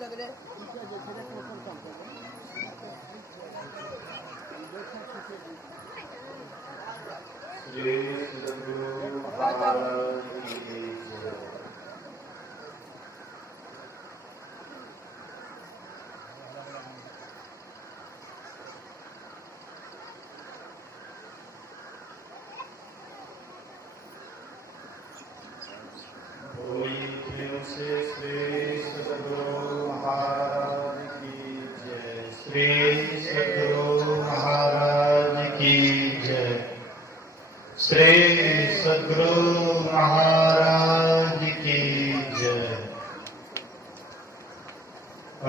श्री सद्गुरु महाराज की जय। श्री सद्गुरु महाराज की जय। श्री सद्गुरु महाराज की जय। श्री सद्गुरु महाराज की जय।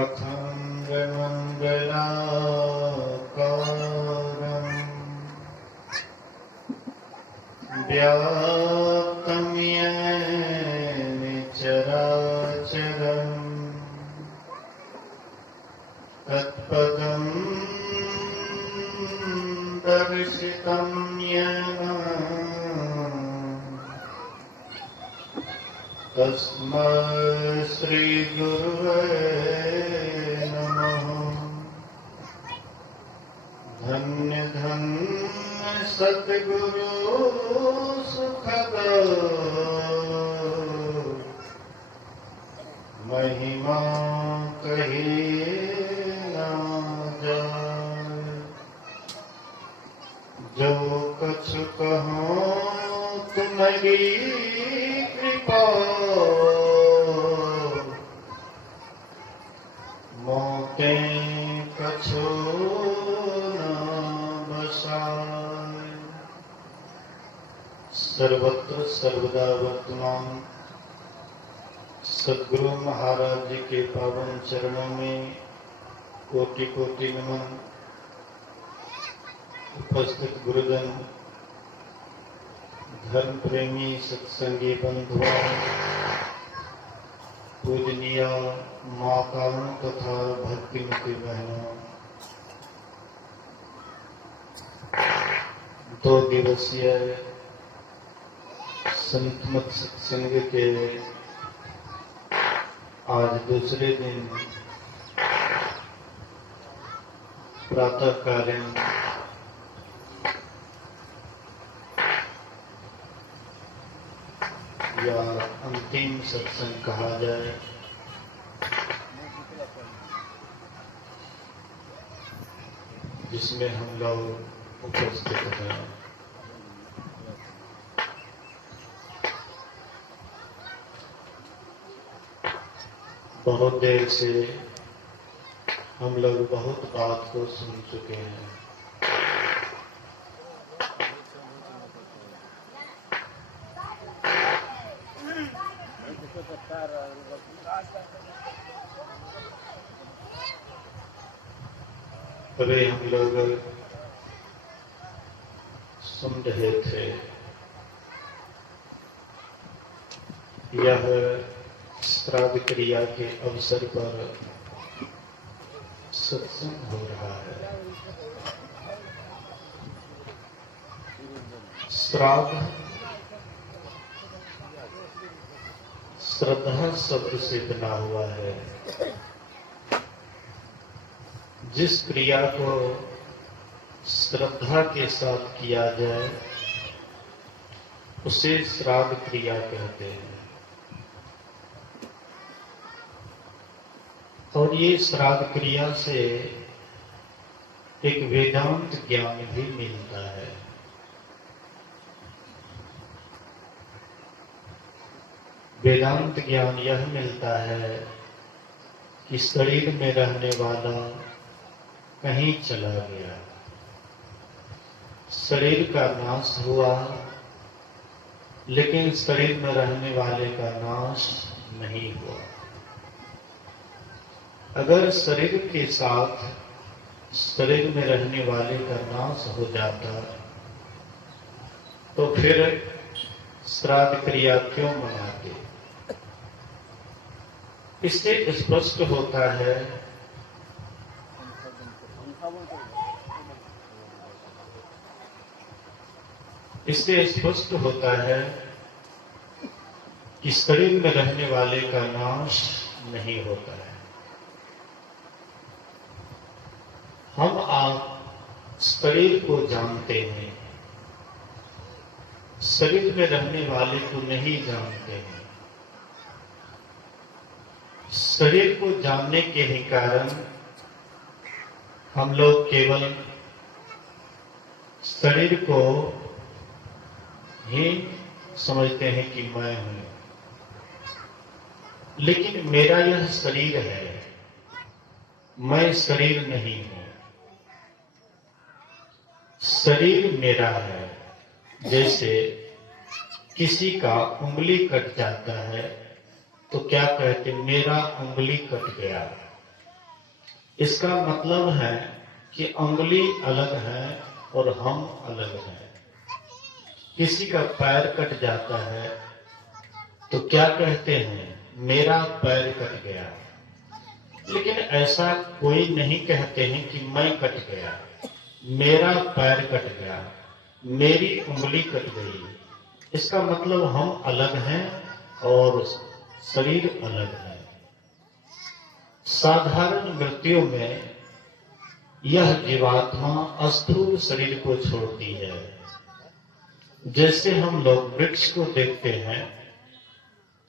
अखंड मंगलाकारं व्याप्तं येन चराचरं तत्पदं दर्शितं येन तस्मै श्री गुरुवे नमः। धन्य धन्य सद्गुरु सुखद महिमा कही ना जाए। जो कछ कहो तुम्हारी कृपा मोते कछो न बसाए। सर्वत्र सर्वदा वर्तमान सद्गुरु महाराज जी के पावन चरणों में कोटि कोटि नमन। उपस्थित गुरुजन, धर्म प्रेमी सत्संगी बंधुओं, पूजनीय माताओं तथा भक्तिमती बहनों, 2 दिवसीय संतमत सत्संग के आज दूसरे दिन प्रातःकालीन या अंतिम सत्संग कहा जाए, जिसमें हम लोग उपस्थित हैं। बहुत देर से हम लोग बहुत बात को सुन चुके हैं। अभी हम लोग सुन रहे थे, यह श्राद्ध क्रिया के अवसर पर सत्संग हो रहा है। श्राद्ध श्रद्धा शब्द से बना हुआ है। जिस क्रिया को श्रद्धा के साथ किया जाए उसे श्राद्ध क्रिया कहते हैं। और ये श्राद्ध क्रिया से एक वेदांत ज्ञान भी मिलता है। वेदांत ज्ञान यह मिलता है कि शरीर में रहने वाला कहीं चला गया, शरीर का नाश हुआ, लेकिन शरीर में रहने वाले का नाश नहीं हुआ। अगर शरीर के साथ शरीर में रहने वाले का नाश हो जाता तो फिर श्राद्ध क्रिया क्यों मनाते? इससे स्पष्ट होता है कि शरीर में रहने वाले का नाश नहीं होता है। शरीर को जानते हैं, शरीर में रहने वाले को नहीं जानते हैं। शरीर को जानने के ही कारण हम लोग केवल शरीर को ही समझते हैं कि मैं हूं, लेकिन मेरा यह शरीर है, मैं शरीर नहीं हूं। शरीर मेरा है। जैसे किसी का उंगली कट जाता है तो क्या कहते, मेरा उंगली कट गया। इसका मतलब है कि उंगली अलग है और हम अलग हैं। किसी का पैर कट जाता है तो क्या कहते हैं, मेरा पैर कट गया। लेकिन ऐसा कोई नहीं कहते हैं कि मैं कट गया, मेरा पैर कट गया, मेरी उंगली कट गई। इसका मतलब हम अलग हैं और शरीर अलग है। साधारण मृत्यु में यह जीवात्मा स्थूल शरीर को छोड़ती है। जैसे हम लोग वृक्ष को देखते हैं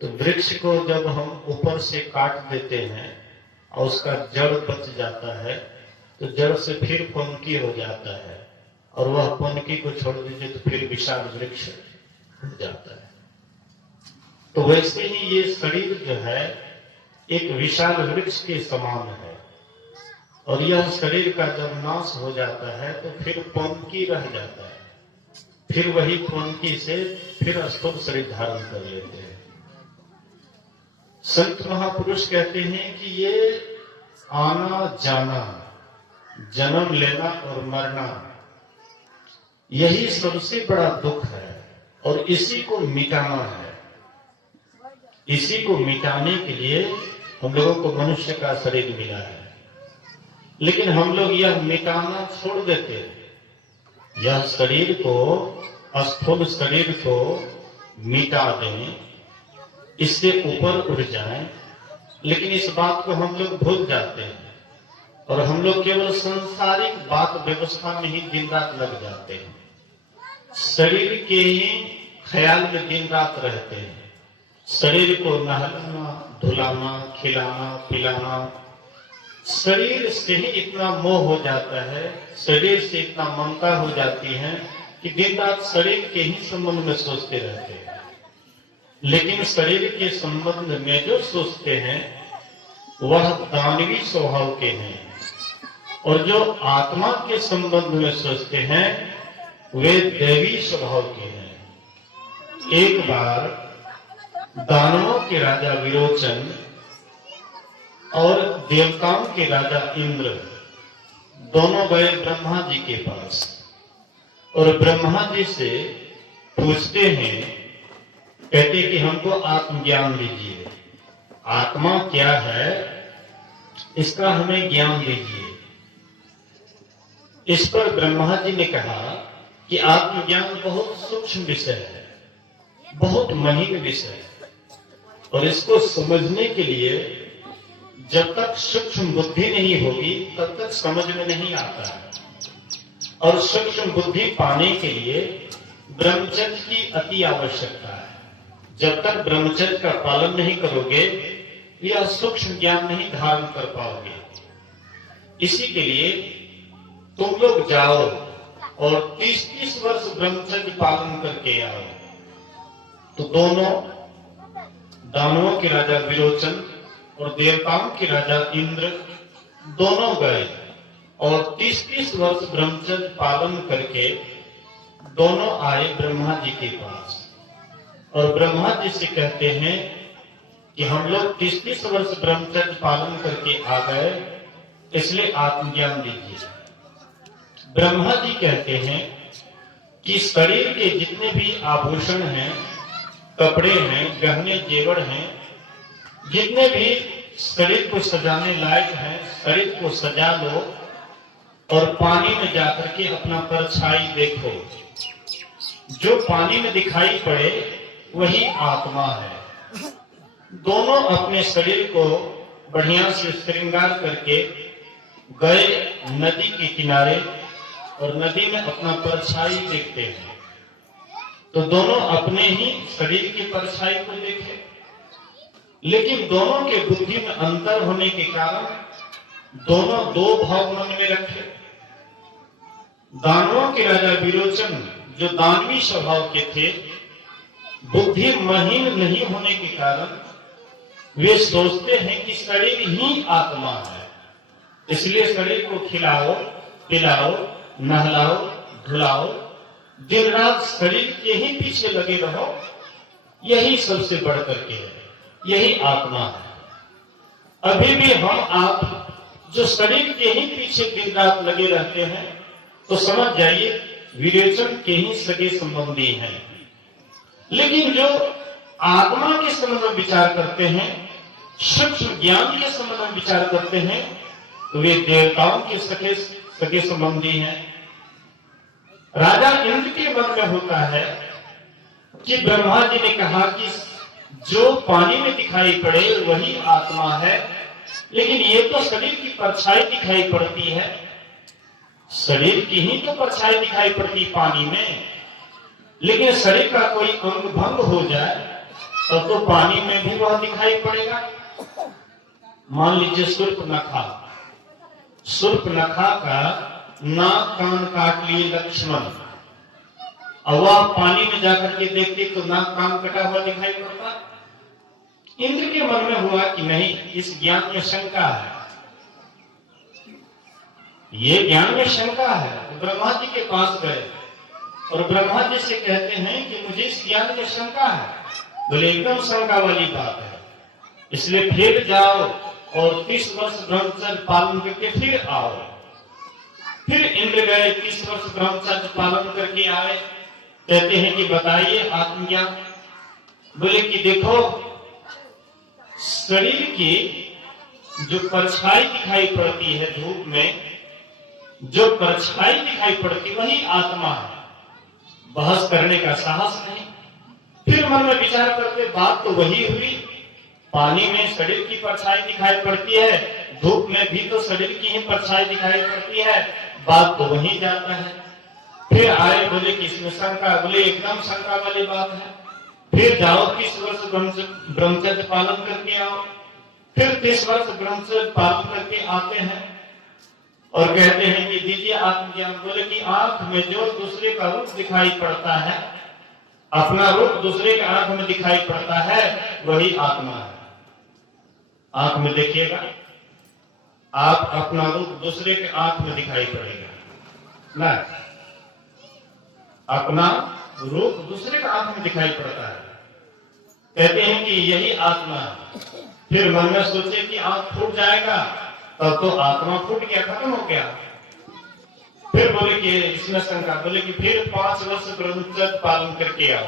तो वृक्ष को जब हम ऊपर से काट देते हैं और उसका जड़ बच जाता है तो जड़ से फिर पनकी हो जाता है, और वह पनकी को छोड़ दीजिए तो फिर विशाल वृक्ष हो जाता है। तो वैसे ही ये शरीर जो है एक विशाल वृक्ष के समान है, और यह शरीर का जब नाश हो जाता है तो फिर पनकी रह जाता है, फिर वही पनकी से फिर स्थूल शरीर धारण कर लेते हैं। संत महापुरुष कहते हैं कि ये आना जाना, जन्म लेना और मरना, यही सबसे बड़ा दुख है और इसी को मिटाना है। इसी को मिटाने के लिए हम लोगों को मनुष्य का शरीर मिला है, लेकिन हम लोग यह मिटाना छोड़ देते हैं। यह शरीर को, स्थूल शरीर को मिटा दें, इससे ऊपर उठ जाएं, लेकिन इस बात को हम लोग भूल जाते हैं और हम लोग केवल सांसारिक बात व्यवस्था में ही दिन रात लग जाते हैं। शरीर के ही ख्याल में दिन रात रहते हैं। शरीर को नहलाना, धुलाना, खिलाना, पिलाना, शरीर से ही इतना मोह हो जाता है, शरीर से इतना ममता हो जाती है कि दिन रात शरीर के ही संबंध में सोचते रहते हैं। लेकिन शरीर के संबंध में जो सोचते हैं वह दानवी स्वभाव के हैं, और जो आत्मा के संबंध में सोचते हैं वे दैवी स्वभाव के हैं। एक बार दानवों के राजा विरोचन और देवताओं के राजा इंद्र दोनों गए ब्रह्मा जी के पास, और ब्रह्मा जी से पूछते हैं, कहते कि हमको आत्मज्ञान दीजिए, आत्मा क्या है इसका हमें ज्ञान दीजिए। इस पर ब्रह्मा जी ने कहा कि आत्मज्ञान बहुत सूक्ष्म विषय है, बहुत महीन विषय है, और इसको समझने के लिए जब तक सूक्ष्म बुद्धि नहीं होगी तब तक समझ में नहीं आता है। और सूक्ष्म बुद्धि पाने के लिए ब्रह्मचर्य की अति आवश्यकता है। जब तक ब्रह्मचर्य का पालन नहीं करोगे यह सूक्ष्म ज्ञान नहीं धारण कर पाओगे। इसी के लिए तुम लोग जाओ और 30-30 वर्ष ब्रह्मचर्य पालन करके आओ। तो दोनों दानवों के राजा विरोचन और देवताओं के राजा इंद्र दोनों गए और 30-30 वर्ष ब्रह्मचर्य पालन करके दोनों आए ब्रह्मा जी के पास, और ब्रह्मा जी से कहते हैं कि हम लोग 30-30 वर्ष ब्रह्मचर्य पालन करके आ गए, इसलिए आत्मज्ञान दीजिए। ब्रह्मा जी कहते हैं कि शरीर के जितने भी आभूषण हैं, कपड़े हैं, गहने जेवर हैं, जितने भी शरीर को सजाने लायक हैं, शरीर को सजा लो और पानी में जाकर के अपना परछाई देखो। जो पानी में दिखाई पड़े वही आत्मा है। दोनों अपने शरीर को बढ़िया से श्रृंगार करके गए नदी के किनारे और नदी में अपना परछाई देखते हैं, तो दोनों अपने ही शरीर की परछाई को देखे, लेकिन दोनों के बुद्धि में अंतर होने के कारण दोनों दो भाव मन में रखे। दानवों के राजा विरोचन जो दानवी स्वभाव के थे, बुद्धि महीन नहीं होने के कारण वे सोचते हैं कि शरीर ही आत्मा है, इसलिए शरीर को खिलाओ, पिलाओ, नहलाओ, धुलाओ, दिन रात शरीर के ही पीछे लगे रहो, यही सबसे बढ़कर के है, यही आत्मा है। अभी भी हम आप जो शरीर के ही पीछे दिन रात लगे रहते हैं, तो समझ जाइए विरोचन के ही सगे संबंधी हैं। लेकिन जो आत्मा के संबंध में विचार करते हैं, सूक्ष्म ज्ञान के संबंध में विचार करते हैं, तो वे देवताओं के सगे संबंधी हैं। राजा इंद्र के मन में होता है कि ब्रह्मा जी ने कहा कि जो पानी में दिखाई पड़े वही आत्मा है, लेकिन ये तो शरीर की परछाई दिखाई पड़ती है, शरीर की ही तो परछाई दिखाई पड़ती पानी में, लेकिन शरीर का कोई अंग भंग हो जाए तब तो पानी में भी वह दिखाई पड़ेगा। मान लीजिए शूर्पणखा का नाक कान काट लिए लक्ष्मण, और वह पानी में जाकर के देखते तो नाक कान कटा हुआ दिखाई पड़ता। इंद्र के मन में हुआ कि नहीं, इस ज्ञान में शंका है, ये ज्ञान में शंका है। तो ब्रह्मा जी के पास गए और ब्रह्मा जी से कहते हैं कि मुझे इस ज्ञान में शंका है। बोले एकदम शंका वाली बात है, इसलिए फिर जाओ और 30 वर्ष ब्रह्मचर्य पालन करके फिर आओ। फिर इंद्र गए, 30 वर्ष ब्रह्मचर्य पालन करके आए। कहते हैं कि बताइए आत्मज्ञान। बोले कि देखो, शरीर की जो परछाई दिखाई पड़ती है धूप में, जो परछाई दिखाई पड़ती वही आत्मा है। बहस करने का साहस नहीं। फिर मन में विचार करते बात तो वही हुई, पानी में शरीर की परछाई दिखाई पड़ती है, धूप में भी तो शरीर की ही परछाई दिखाई पड़ती है, बात तो वही जाता है। फिर आए, बोले कि इसमें शंका, बोले एकदम शंका वाली बात है। फिर जाओ 30 वर्ष ब्रह्मचर्य पालन करके आओ। फिर 30 वर्ष ब्रह्मचर्य पालन करके आते हैं और कहते हैं कि दीजिए आत्मज्ञान। बोले कि आंख में जो दूसरे का रूप दिखाई पड़ता है, अपना रूप दूसरे के आंख में दिखाई पड़ता है, वही आत्मा है। आंख में देखिएगा, आप अपना रूप दूसरे के आंख में दिखाई पड़ेगा ना, अपना रूप दूसरे के आंख में दिखाई पड़ता है। कहते हैं कि यही आत्मा है। फिर मन में सोचे कि आंख फूट जाएगा, तब तो आत्मा फूट गया, खत्म हो गया। फिर बोले कि इसमें शंका, बोले कि फिर 5 वर्ष ब्रह्मचर्य पालन करके आओ।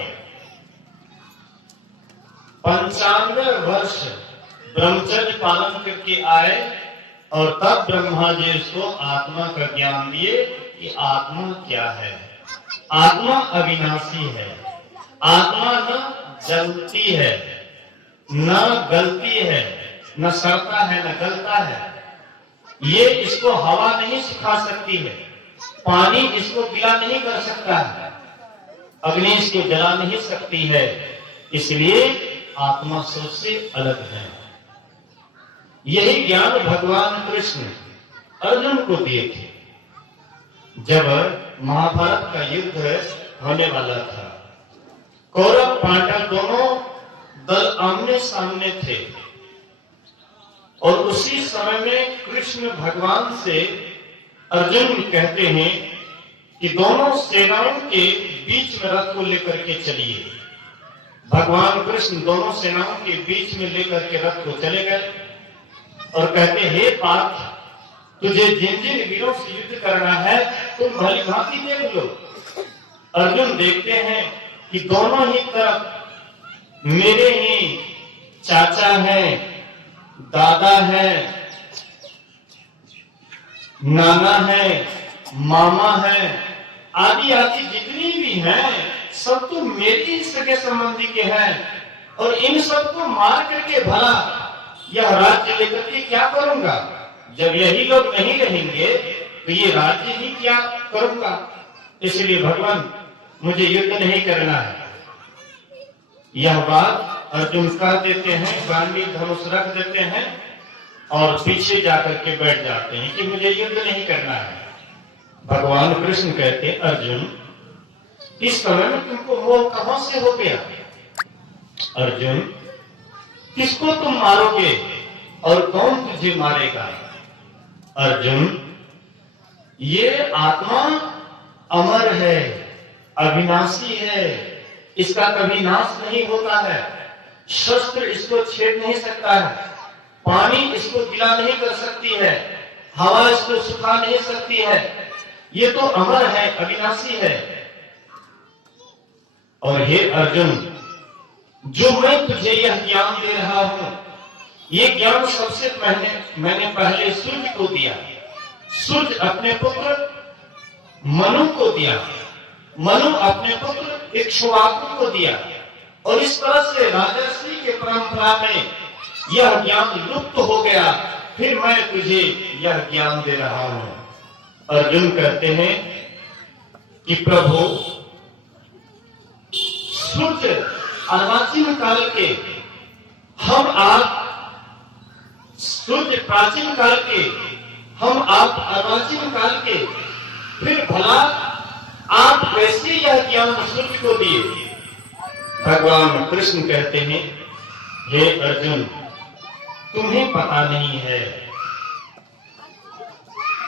95 वर्ष ब्रह्मचर्य पालन करके आए और तब ब्रह्मा जी उसको आत्मा का ज्ञान दिए कि आत्मा क्या है। आत्मा अविनाशी है, आत्मा न जलती है, न गलती है, न सड़ता है, न गलता है। ये इसको हवा नहीं सुखा सकती है, पानी इसको गीला नहीं कर सकता है, अग्नि इसको जला नहीं सकती है, इसलिए आत्मा सबसे अलग है। यही ज्ञान भगवान कृष्ण अर्जुन को दिए थे। जब महाभारत का युद्ध होने वाला था, कौरव पांडव दोनों दल आमने सामने थे और उसी समय में कृष्ण भगवान से अर्जुन कहते हैं कि दोनों सेनाओं के बीच में रथ को लेकर के चलिए। भगवान कृष्ण दोनों सेनाओं के बीच में लेकर के रथ को चले गए और कहते, हे पार्थ, तुझे जिन जिन वीरों से युद्ध करना है तुम भली भांति देख लो। अर्जुन देखते हैं कि दोनों ही तरफ मेरे ही चाचा हैं, दादा है, नाना है, मामा है, आदि आदि जितनी भी हैं सब तो मेरी ही सगे संबंधी के हैं, और इन सबको मार करके भला यह राज्य लेकर के क्या करूंगा। जब यही लोग नहीं रहेंगे तो ये राज्य ही क्या करूंगा, इसलिए भगवान मुझे युद्ध नहीं करना है। यह बात अर्जुन कह देते हैं, गांधी धनुष रख देते हैं और पीछे जाकर के बैठ जाते हैं कि मुझे युद्ध नहीं करना है। भगवान कृष्ण कहते, अर्जुन इस समय में तुमको मोह कहां से हो गया? अर्जुन, किसको तुम मारोगे और कौन तुझे मारेगा? अर्जुन, ये आत्मा अमर है, अविनाशी है, इसका कभी नाश नहीं होता है। शस्त्र इसको छेद नहीं सकता है, पानी इसको गीला नहीं कर सकती है, हवा इसको सुखा नहीं सकती है। ये तो अमर है, अविनाशी है। और हे अर्जुन, जो मैं तुझे यह ज्ञान दे रहा हूं, ये ज्ञान सबसे मैंने पहले सूर्य को दिया। सूर्य अपने पुत्र मनु को दिया, मनु अपने पुत्र इक्ष्वाकु को दिया, और इस तरह से राजर्षि के परंपरा में यह ज्ञान लुप्त हो गया। फिर मैं तुझे यह ज्ञान दे रहा हूं। अर्जुन कहते हैं कि प्रभु, सूर्य अर्वाचीन काल के, हम आप सूर्य प्राचीन काल के, हम आप अर्वाचीन काल के, फिर भला आप कैसे यह ज्ञान सूर्य को दिए? भगवान कृष्ण कहते हैं, हे अर्जुन, तुम्हें पता नहीं है,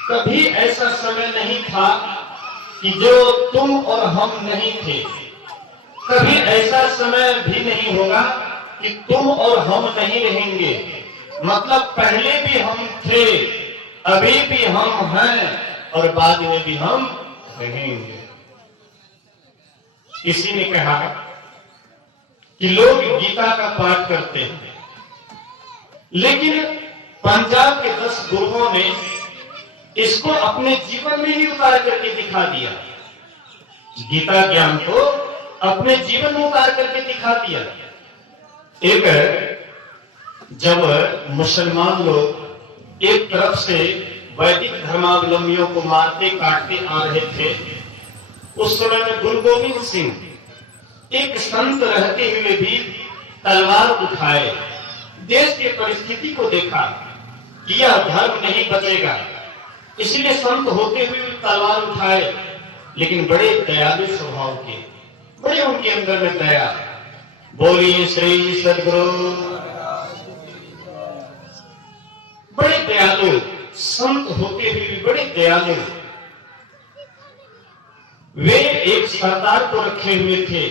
कभी ऐसा समय नहीं था कि जो तुम और हम नहीं थे। कभी ऐसा समय भी नहीं होगा कि तुम और हम नहीं रहेंगे। मतलब पहले भी हम थे, अभी भी हम हैं और बाद में भी हम रहेंगे। किसी ने कहा कि लोग गीता का पाठ करते हैं, लेकिन पंजाब के 10 गुरुओं ने इसको अपने जीवन में ही उतार करके दिखा दिया। गीता ज्ञान को अपने जीवन में उतार करके दिखा दिया। एक जब मुसलमान लोग एक तरफ से वैदिक धर्मावलंबियों को मारते काटते आ रहे थे, उस समय में गुरु गोविंद सिंह एक संत रहते हुए भी तलवार उठाए। देश की परिस्थिति को देखा कि यह धर्म नहीं बचेगा, इसलिए संत होते हुए तलवार उठाए, लेकिन बड़े दयालु स्वभाव के, बड़े उनके अंदर में दया। बोलिए श्री सद्गुरु। बड़े दयालु संत होते हुए भी बड़े दयालु। वे एक सरदार को रखे हुए थे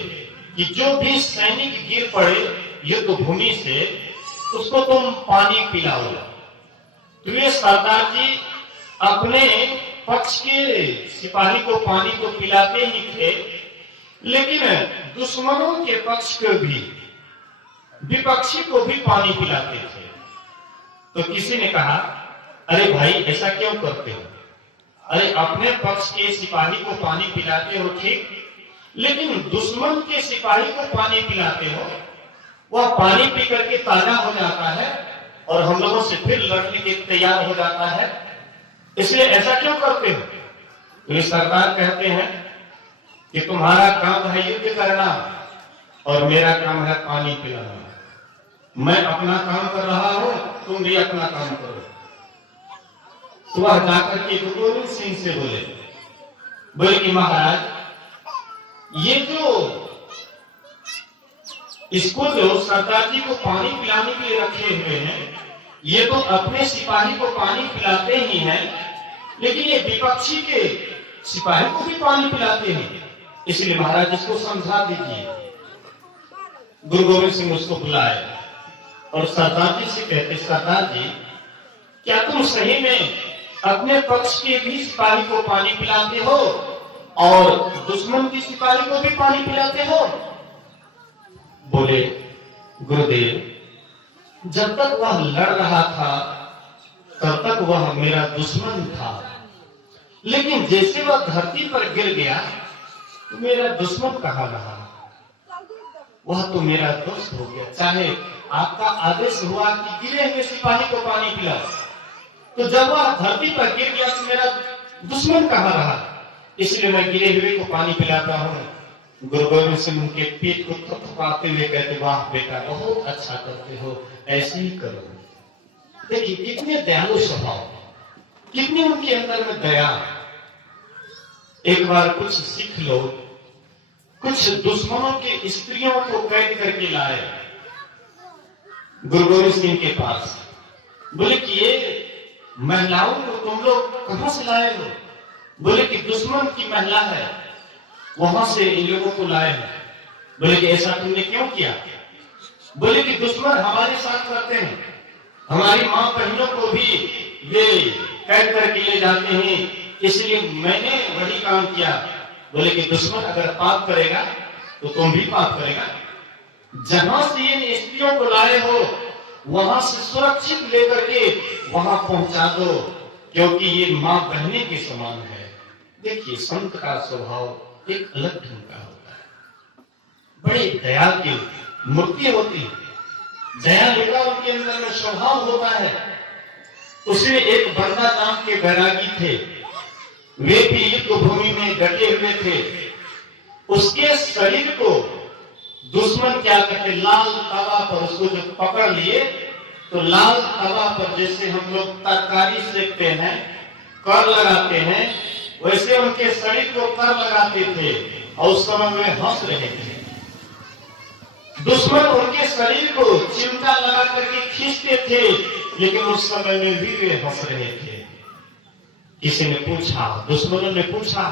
कि जो भी सैनिक गिर पड़े युद्ध भूमि से, उसको तुम पानी पिलाओ। तो ये सरदार जी अपने पक्ष के सिपाही को पानी तो पिलाते ही थे, लेकिन दुश्मनों के पक्ष को भी, विपक्षी को भी पानी पिलाते थे। तो किसी ने कहा, अरे भाई ऐसा क्यों करते हो? अरे अपने पक्ष के सिपाही को पानी पिलाते हो ठीक, लेकिन दुश्मन के सिपाही को पानी पिलाते हो, वह पानी पी करके ताजा हो जाता है और हम लोगों से फिर लड़ने के तैयार हो जाता है, इसलिए ऐसा क्यों करते हो? तो ये सरदार कहते हैं कि तुम्हारा काम है युद्ध करना और मेरा काम है पानी पिलाना। मैं अपना काम कर रहा हूं, तुम भी अपना काम करो। तो वह जाकर के गुरु गोविंद सिंह से बोले कि महाराज, ये जो इसको जो सरदार जी को पानी पिलाने के लिए रखे हुए हैं, ये तो अपने सिपाही को पानी पिलाते ही हैं, लेकिन ये विपक्षी के सिपाही को भी पानी पिलाते हैं, इसलिए महाराज इसको समझा दीजिए। गुरु गोविंद सिंह उसको बुलाए और सरदार जी से कहते, सरदार जी क्या तुम सही में अपने पक्ष के भी सिपाही को पानी पिलाते हो और दुश्मन की सिपाही को भी पानी पिलाते हो? बोले, गुरुदेव जब तक वह लड़ रहा था तब तक वह मेरा दुश्मन था, लेकिन जैसे वह धरती पर गिर गया तो मेरा दुश्मन कहाँ रहा? वह तो मेरा दोस्त हो गया। चाहे आपका आदेश हुआ कि गिरे हुए सिपाही को पानी पिलाओ, तो जब वह धरती पर गिर गया तो दुश्मन कहाँ रहा, इसलिए मैं गिरे हुए को पानी पिलाता हूँ। गुरु गोविंद सिंह उनके पीठ को थपथपाते हुए कहते, वाह बेटा बहुत अच्छा करते हो, ऐसे ही करो। देखिए कितने दयालु स्वभाव, कितनी उनके अंदर में दया। एक बार कुछ सिख लोग कुछ दुश्मनों के स्त्रियों को कैद करके लाए गुरु गोविंद सिंह के पास। बोले कि ये महिलाओं को तुम लोग कहां से लाए हो? बोले कि दुश्मन की महिला है, वहां से इन लोगों को लाए हैं। बोले कि ऐसा तुमने क्यों किया? बोले कि दुश्मन हमारे साथ करते हैं, हमारी मां बहनों को भी ये कैद करके ले जाते हैं, इसलिए मैंने वही काम किया। बोले कि दुश्मन अगर पाप करेगा तो तुम भी पाप करेगा। जहां से इन स्त्रियों को लाए हो वहां से सुरक्षित लेकर के वहां पहुंचा दो, क्योंकि ये मां बहने के समान है। देखिए संत का स्वभाव एक अलग ढंग का होता है, बड़ी दया की मूर्ति होती है, दया लेगा उनके अंदर में स्वभाव होता है। उसमें एक बंदा नाम के बैरागी थे, वे भी युद्ध भूमि में डटे हुए थे। उसके शरीर को दुश्मन क्या करते, लाल तवा पर उसको जब पकड़ लिए तो लाल तवा पर जैसे हम लोग तरकारी सेकते हैं, कर लगाते हैं, वैसे उनके शरीर को कर लगाते थे और उस समय वे हंस रहे थे। दुश्मन उनके शरीर को चिमटा लगा करके खींचते थे, लेकिन उस समय में भी वे हंस रहे थे। किसी ने पूछा, दुश्मनों ने पूछा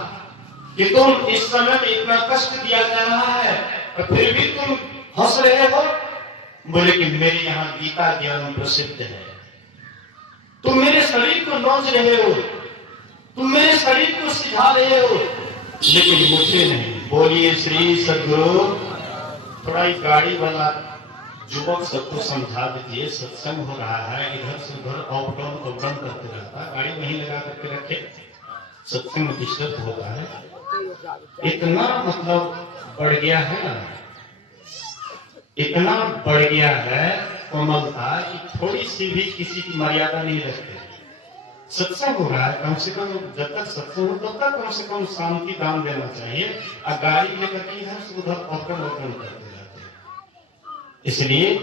कि तुम इस समय में इतना कष्ट दिया जा रहा है और फिर भी तुम हंस रहे हो? बोले कि मेरे यहाँ गीता ज्ञान प्रसिद्ध है, तुम मेरे शरीर को नोच रहे हो, तुम मेरे शरीर को सिझा रहे हो, लेकिन मुझे नहीं। बोलिए श्री सद्गुरु। थोड़ा ही गाड़ी वाला युवक सबको समझा दीजिए, सत्संग हो रहा है, इधर से उधर अप डाउन करते रहता, गाड़ी वहीं लगा करके रखे, सत्संग में डिस्टर्ब होता है। इतना मतलब बढ़ गया है ना, इतना बढ़ गया है कोमलता कि थोड़ी सी भी किसी की मर्यादा नहीं रखते। सत्संग हो रहा है, कम से कम जब तक सत्संग हो तब तक कम से कम शांति दान देना चाहिए, और गाड़ी लेकर के इधर से उधर अवकन करते रहते। इसलिए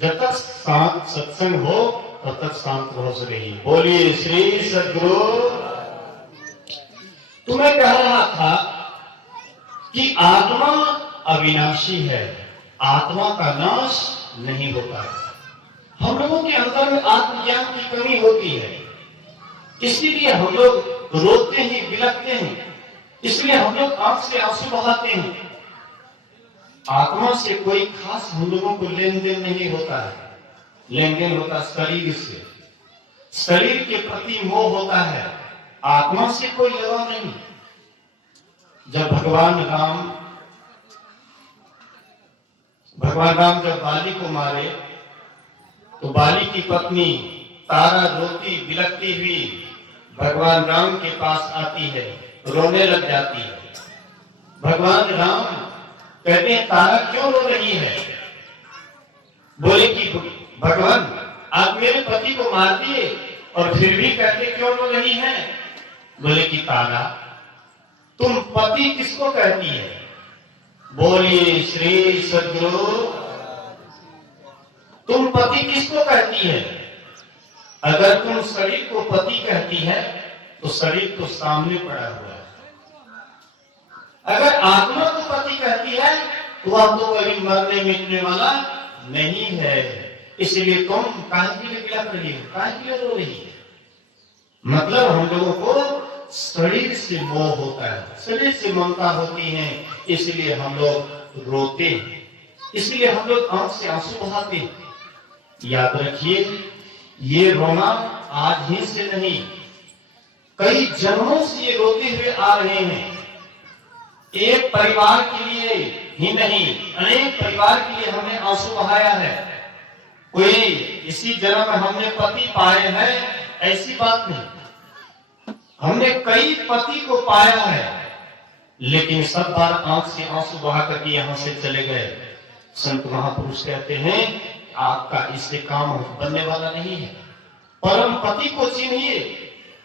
जब तक शांत सत्संग हो तब तक शांत रहो रही। बोलिए श्री सद्गुरु। तुम्हें कह रहा था कि आत्मा अविनाशी है, आत्मा का नाश नहीं होता है। हम लोगों के अंदर में आत्मज्ञान की कमी होती है, इसीलिए हम लोग रोते हैं, बिलखते हैं, इसलिए हम लोग आंख से आंसू बहाते हैं। आत्मा से कोई खास हम लोगों को लेन देन नहीं होता है, लेन देन होता शरीर से, शरीर के प्रति मोह होता है, आत्मा से कोई लगाव नहीं। जब भगवान राम जब बाली को मारे तो बाली की पत्नी तारा रोती बिलखती हुई भगवान राम के पास आती है, रोने लग जाती है। भगवान राम कहते हैं, तारा क्यों रो रही है? बोले कि भगवान आप मेरे पति को मार दिए और फिर भी कहते क्यों रो रही है? बोले कि तारा तुम पति किसको कहती है? बोलिए श्री सद्गुरु। तुम पति किसको कहती है? अगर तुम शरीर को पति कहती है तो शरीर तो सामने पड़ा हुआ है, अगर आत्मा को पति कहती है तो वह तो कभी मरने मिटने वाला नहीं है। इसलिए तुम काहे के लिए बिलख रही हो, काहे के लिए रो रही है? मतलब हम लोगों को शरीर से मोह होता है, शरीर से ममता होती है, इसलिए हम लोग रोते हैं, इसलिए हम लोग आंख से आंसू बहाते हैं। याद रखिए, ये रोना आज ही से नहीं, कई जन्मों से ये रोते हुए आ रहे हैं। एक परिवार के लिए ही नहीं, अनेक परिवार के लिए हमने आंसू बहाया है। कोई इसी जन्म में हमने पति पाए हैं ऐसी बात नहीं, हमने कई पति को पाया है, लेकिन सब बार आंख से आंसू बहा करके यहां से चले गए। संत महापुरुष कहते हैं आपका इससे काम बनने वाला नहीं है। परम पति को चिन्हिए,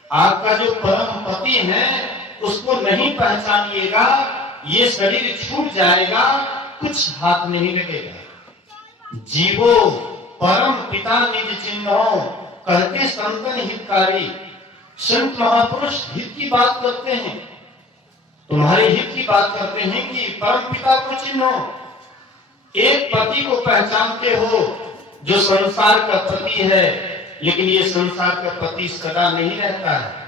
आपका जो परम पति है उसको नहीं पहचानिएगा, ये शरीर छूट जाएगा, कुछ हाथ नहीं लगेगा। जीवो परम पिता निज चिन्हो, कहते संतन हितकारी। संत महापुरुष हित की बात करते हैं, तुम्हारे हित की बात करते हैं कि परम पिता को चिन्हो। एक पति को पहचानते हो जो संसार का पति है, लेकिन ये संसार का पति सदा नहीं रहता है।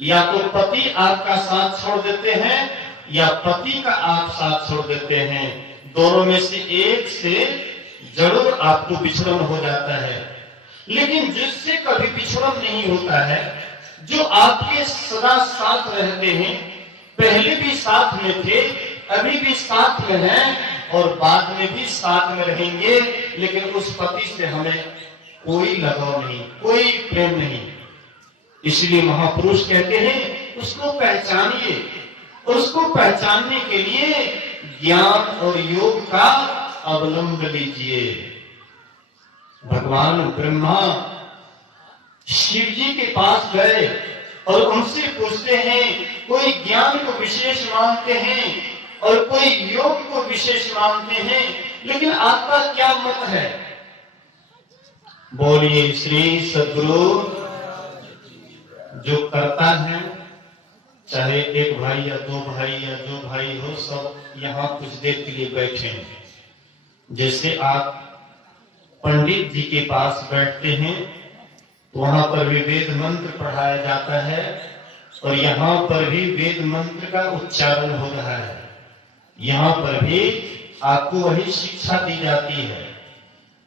या तो पति आपका साथ छोड़ देते हैं या पति का आप साथ छोड़ देते हैं, दोनों में से एक से जरूर आपको बिछड़न हो जाता है। लेकिन जिससे कभी बिछड़न नहीं होता है, जो आपके सदा साथ रहते हैं, पहले भी साथ में थे, अभी भी साथ में हैं और बाद में भी साथ में रहेंगे, लेकिन उस पति से हमें कोई लगाव नहीं, कोई प्रेम नहीं। इसलिए महापुरुष कहते हैं उसको पहचानिए, और उसको पहचानने के लिए ज्ञान और योग का अवलंब लीजिए। भगवान ब्रह्मा शिव जी के पास गए और उनसे पूछते हैं, कोई ज्ञान को विशेष मानते हैं और कोई योग को विशेष मानते हैं, लेकिन आपका क्या मत है? बोलिए श्री सद्गुरु। जो करता है, चाहे एक भाई या दो भाई या जो भाई हो, सब यहाँ कुछ देर के लिए बैठे हैं। जैसे आप पंडित जी के पास बैठते हैं, वहां पर भी वेद मंत्र पढ़ाया जाता है और यहाँ पर भी वेद मंत्र का उच्चारण हो रहा है। यहाँ पर भी आपको वही शिक्षा दी जाती है।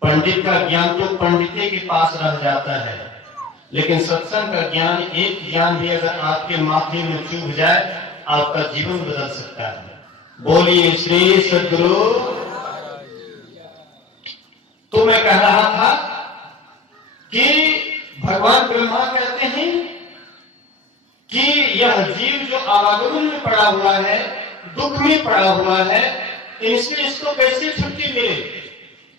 पंडित का ज्ञान तो पंडिते के पास रह जाता है, लेकिन सत्संग का ज्ञान, एक ज्ञान भी अगर आपके माथे में चुभ जाए, आपका जीवन बदल सकता है। बोलिए श्री सद्गुरु। तो मैं कह रहा था कि भगवान ब्रह्मा कहते हैं कि यह जीव जो आवागमन में पड़ा हुआ है, दुख में पड़ा हुआ है, इनसे इसको कैसे छुट्टी मिले?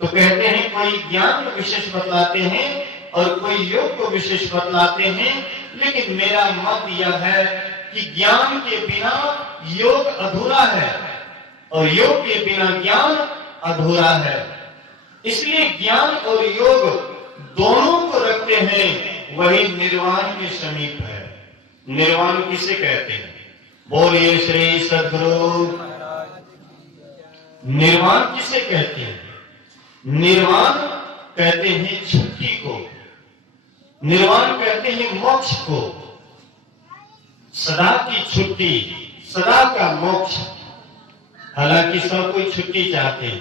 तो कहते हैं कोई ज्ञान को विशेष बतलाते हैं और कोई योग को विशेष बतलाते हैं, लेकिन मेरा मत यह है कि ज्ञान के बिना योग अधूरा है और योग के बिना ज्ञान अधूरा है। इसलिए ज्ञान और योग दोनों को रखते हैं, वही निर्वाण के समीप है। निर्वाण किसे कहते हैं? बोलिए श्री सद्गुरु। निर्वाण किसे कहते हैं? निर्वाण कहते हैं छुट्टी को, निर्वाण कहते हैं मोक्ष को। सदा की छुट्टी, सदा का मोक्ष। हालांकि सब कोई छुट्टी चाहते हैं,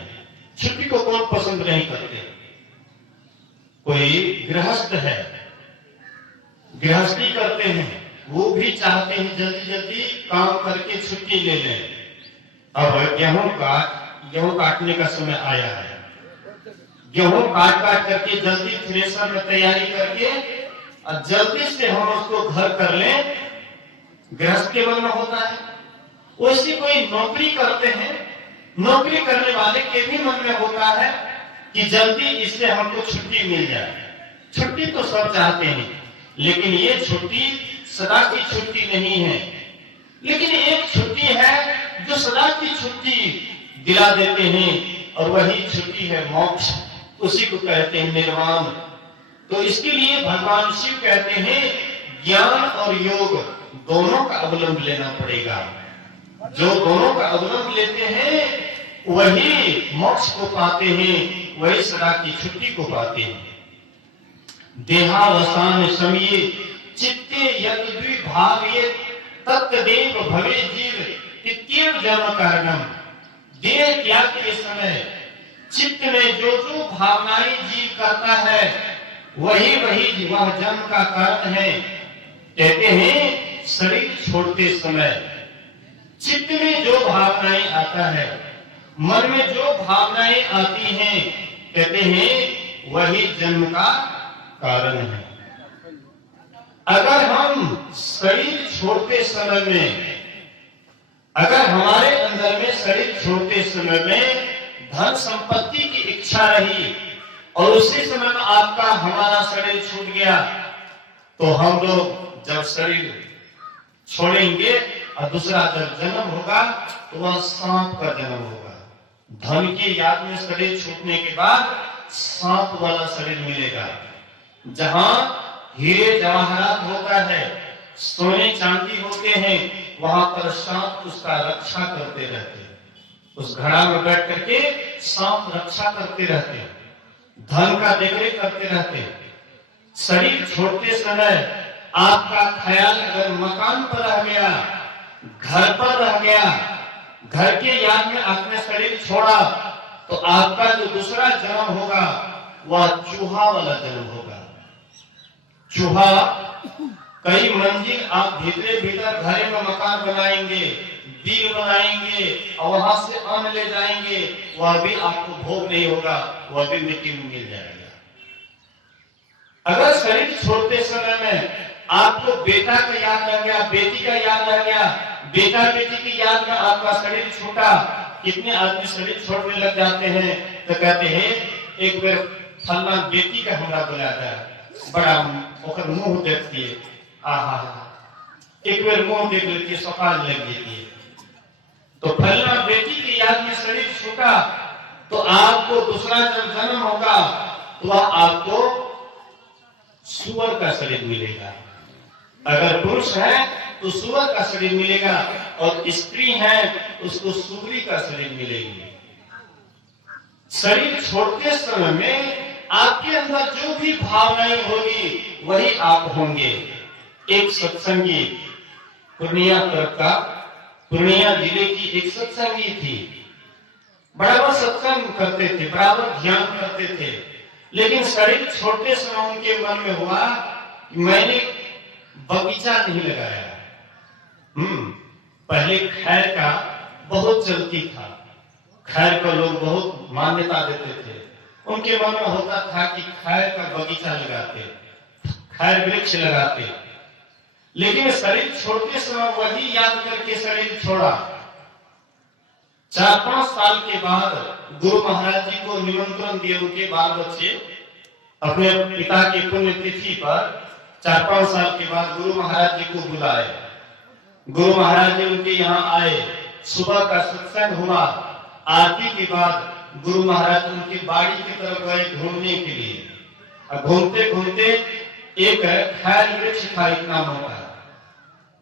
छुट्टी को कौन पसंद नहीं करते? कोई गृहस्थ है, गृहस्थी करते हैं, वो भी चाहते हैं जल्दी जल्दी काम करके छुट्टी ले लें। अब गेहूं काटने का समय आया है, गेहूं काट करके जल्दी थ्रेसर में तैयारी करके और जल्दी से हम उसको घर कर लें, गृहस्थ के मन में होता है। वैसे कोई नौकरी करते हैं, नौकरी करने वाले के भी मन में होता है कि जल्दी इससे हमको छुट्टी मिल जाए। छुट्टी तो सब चाहते हैं, लेकिन ये छुट्टी सदा की छुट्टी नहीं है। लेकिन एक छुट्टी है जो सदा की छुट्टी दिला देते हैं, और वही छुट्टी है मोक्ष। उसी को कहते हैं निर्वाण। तो इसके लिए भगवान शिव कहते हैं ज्ञान और योग दोनों का अवलंब लेना पड़ेगा। जो दोनों का अवलंब लेते हैं वही मोक्ष को पाते हैं, वही सदा की छुट्टी को पाते हैं। देहावसान समय चित्ते यद्विभावे तत्देव भवे जीव इत्येव जन्म कारणम। देह त्याग के समय चित्त में जो जो भावनाएं जीव करता है, वही वह जन्म का कारण है। कहते हैं शरीर छोड़ते समय चित्त में जो भावनाएं आता है, मन में जो भावनाएं आती हैं, कहते हैं वही जन्म का कारण है। अगर हम शरीर छोड़ते समय में, अगर हमारे अंदर में शरीर छोड़ते समय में धन संपत्ति की इच्छा रही और उसी समय में आपका हमारा शरीर छूट गया, तो हम लोग जब शरीर छोड़ेंगे और दूसरा जब जन्म होगा तो वह सांप का जन्म होगा। धन की याद में शरीर छूटने के बाद सांप वाला शरीर मिलेगा, जहां हीरे जवाहरात होता है, सोने चांदी होते हैं, वहां पर सांप उसका रक्षा करते रहते हैं। उस घड़ा में बैठ करके सांप रक्षा करते रहते हैं, धन का देखरेख करते रहते हैं। शरीर छोड़ते समय आपका ख्याल अगर मकान पर रह गया, घर पर रह गया, घर के याद में आपने शरीर छोड़ा, तो आपका जो दूसरा जन्म होगा वह चूहा वाला जन्म होगा। चूहा कई मंजिल आप भीतर भीतर घरे में मकान बनाएंगे, दिल बनाएंगे और वहां से अन्न ले जाएंगे, वह भी आपको भोग नहीं होगा, वह भी मिट्टी में मिल जाएगा। अगर शरीर छोड़ते समय में आपको बेटा का याद रह गया, बेटी का याद रह गया, बेटा बेटी की याद में आपका शरीर छूटा, कितने आदमी शरीर छोड़ने लग जाते हैं तो कहते हैं एक बार फलना बेटी का हमरा बुला जाए, बड़ा ओकर मुंह देखती है, आहा एक बार मुंह देख लेती है, सफाल लग जाती है। तो फलना बेटी की याद में शरीर छूटा तो आपको दूसरा जब जन्म होगा तो वह आपको सुअर का शरीर मिलेगा। अगर पुरुष है तो सुअर का शरीर मिलेगा और स्त्री है उसको सुअरी का शरीर मिलेगी। शरीर छोड़ते समय में आपके अंदर जो भी भावनाएं होगी वही आप होंगे। एक सत्संगी पूर्णिया तरफ का, पूर्णिया जिले की एक सत्संगी थी, बराबर सत्संग करते थे, बराबर ध्यान करते थे, लेकिन शरीर छोड़ते समय उनके मन में हुआ कि मैंने बगीचा नहीं लगाया। पहले खैर का बहुत चलती था, खैर को लोग बहुत मान्यता देते थे। उनके मन में होता था कि खैर का बगीचा लगाते, खैर वृक्ष लगाते, लेकिन शरीर छोड़ते समय वही याद करके शरीर छोड़ा। 4-5 साल के बाद गुरु महाराज जी को निमंत्रण दिए, उनके बाल बच्चे अपने पिता की पुण्यतिथि पर 4-5 साल के बाद गुरु महाराज जी को बुलाए। गुरु महाराज जी उनके यहाँ आए, सुबह का सत्संग हुआ, आरती के बाद गुरु महाराज उनकी बाड़ी की तरफ गए घूमने के लिए। घूमते घूमते एक खैर वृक्ष था इतना मोटा,